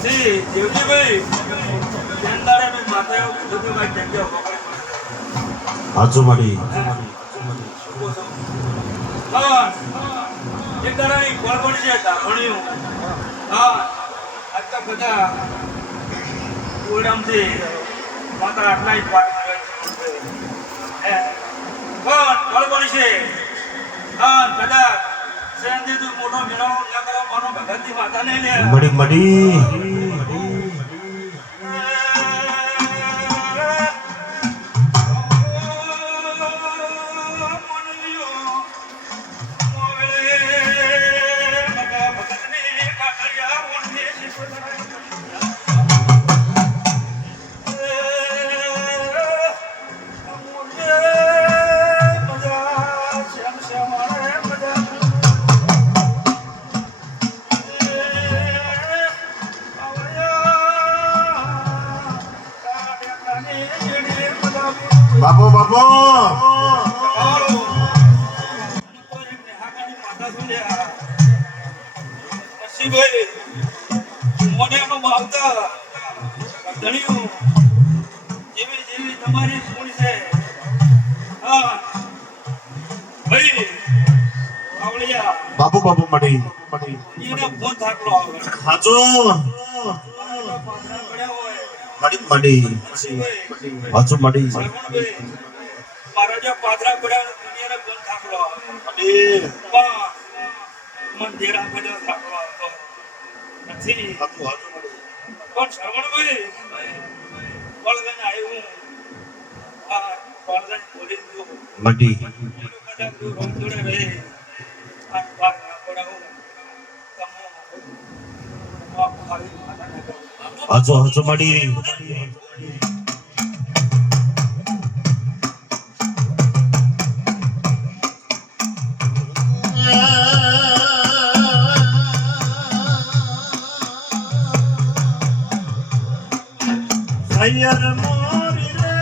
પછી દેવજીભાઈ ધ્યાનદારે મેં માથે બધું કાંઈ જગ્યા પકડી હાચું માડી હા એક દાડાની કોળપણ છે ભણ્યું હા આજકા બધા ઓરડામથી માતા આટલા જ પાક પણ કોળપણ છે હા કદાચ સેન્દી તું મોટો મેળાવો ન કરવાનો ભગતની માતા નહીં લે મડી મડી બાપો બાપો તમારી પૂરી છે હા ભાઈ આવળિયા બાપુ બાપુ મડી એને ફોન થાકલો આવે હાચો પાદરા પડ્યા હોય મડી હાચું મડી મારા જે પાદરા પડ્યા દુનિયાને ફોન થાકલો આવે મંદિરા બધા થાકલો આવતો નથી પણ શ્રવણભાઈ વળગન આવ્યું આ વળગન બોલી દીધું મડી બધા રોમદોડે રહે આ વાત ના પડાવો તમો ખાલી માતા ના કરો હાચું મડી સૈયર મોરી રે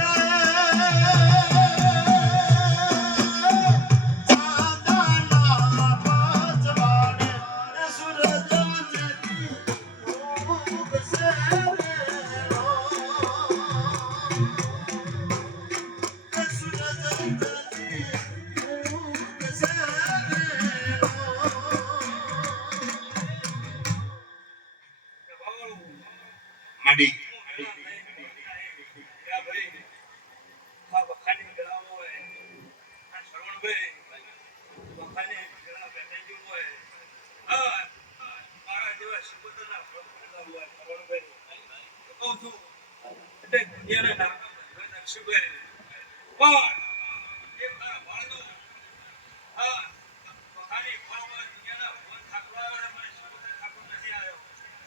ચાંદના પજવાડે સૂરજ જતી ઉગસે રે સૂરજ જતી ઉગસે રે મડી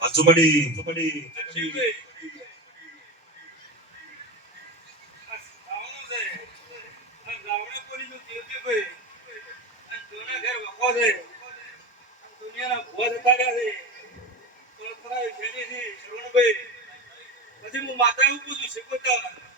હાચું મડી પછી હું માતા એવું પૂછું શીખવતા